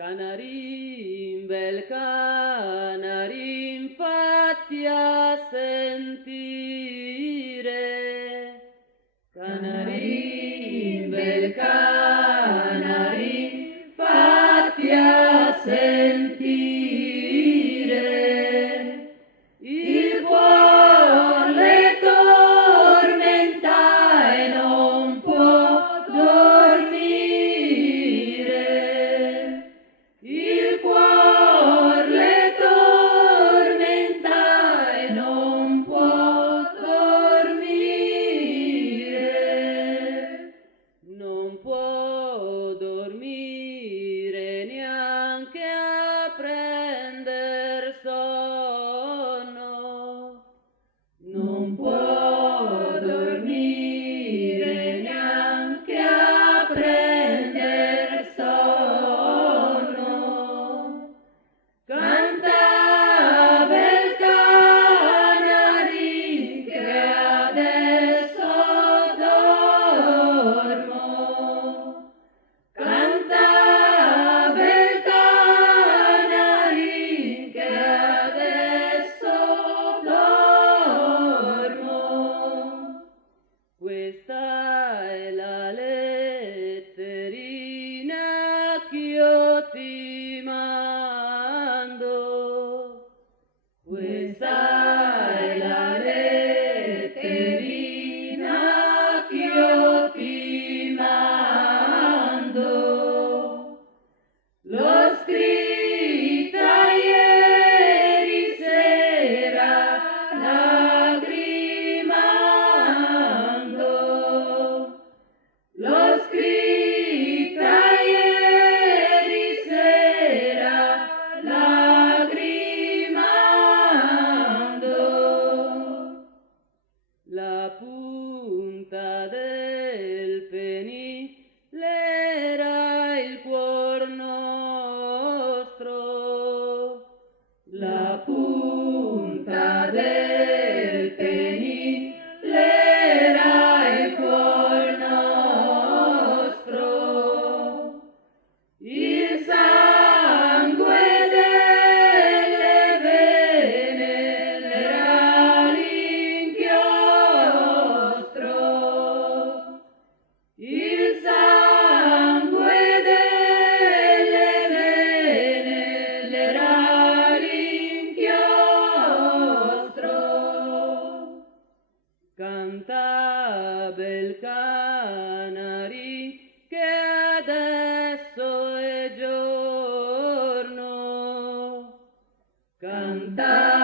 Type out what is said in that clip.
Canarin, bel canarin, fatti a sentire. Canarin, bel canarin, fatti a sentire. Il cuore le tormenta e non può dormire. Il cuore le tormenta e non può dormire. Non può dormire neanche a prender sonno. Non può dormire neanche a prender sonno. Cantava il canarin che adesso dormo. Cantava il canarin che adesso dormo. Questa è la letterina ch'io ti mando. Questa è la letterina ch'io ti mando. L'ho scritta ieri sera lagrimando. L'ho scritta ieri sera lagrimando. La punta del penile era il cuor nostro. La punta del penile era il cuor nostro. Il sangue delle vene era l'inchiostro. Il sangue delle vene era l'inchiostro. Cantava il canarin che adesso è giorno. Cantava